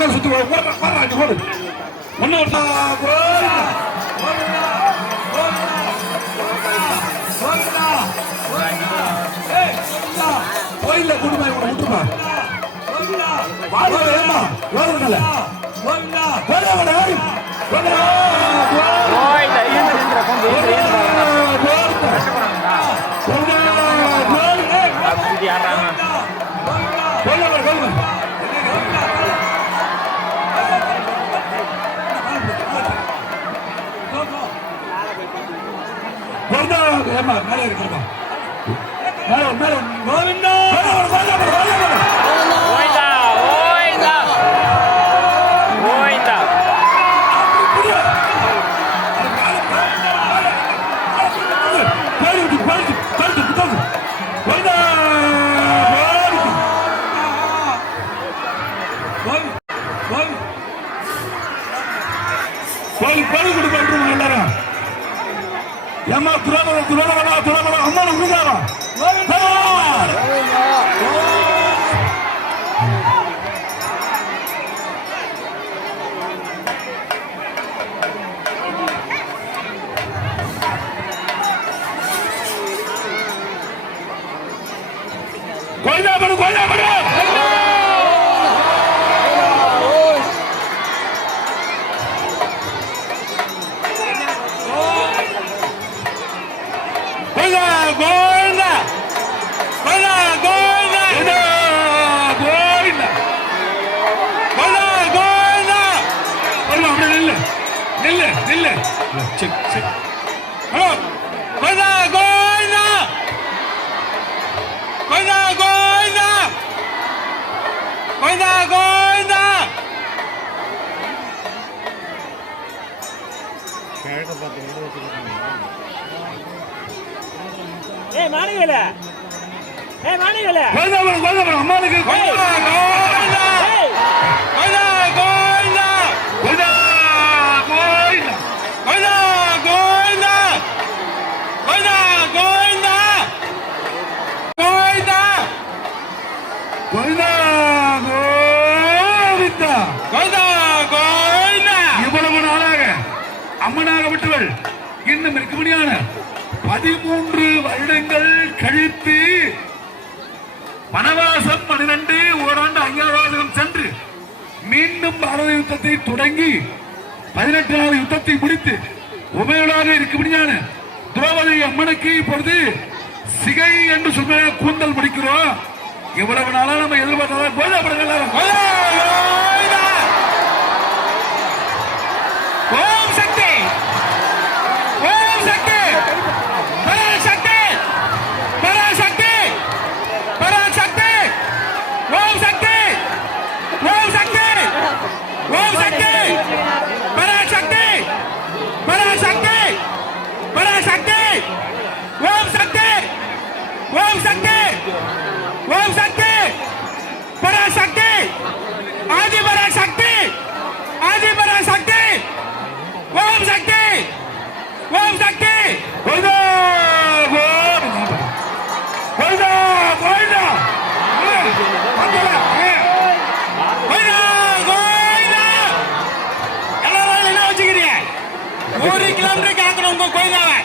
மன்னர் சுத்தி போடு ஒன்னு கோயில குடும்பம் விட்டுருமா மேலே இருக்கிறமா கோவிந்தா ஏமா துரோகம் அம்மா உருதாரா கோயிலாபடு நில்லு ஹலோ அம்மானுக்கு இவ்வளவு நாளாக அம்மனாக விட்டவள் இன்னும் இருக்க முடியாது 13 வருடங்கள் கழித்து வனவாசம் 12 ஓராண்டு அஞ்ஞாவாசகம் சென்று மீண்டும் பாரத யுத்தத்தை தொடங்கி 18வது யுத்தத்தை முடித்து உபயோக இருக்க முடியாது திரௌபதி அம்மனுக்கு இப்பொழுது சிகை என்று சொன்ன கூந்தல் முடிக்கிறோம். இவ்வளவு நாளா நம்ம எதிர்பார்த்ததா கோயிலாபடுங்கள் ஓம் சக்தி ஓம் சக்தி பராசக்தி பராசக்தி பராசக்தி ஓம் சக்தி ஓம் சக்தி ஓம் சக்தி பராசக்தி பராசக்தி பராசக்தி ஓம் சக்தி ஓம் சக்தி ஓம் சக்தி பராசக்தி ஆதி பராசக்தி ஆதி பராசக்தி ஓம் சக்தி ஓம் சக்தி கோயிலா கோயிலா கோயிலா கோயிலா எல்லாரும் என்ன வச்சுக்கிறீங்க 1 கிலோமீட்டர் காக்கணும் உங்க கோயிலாவை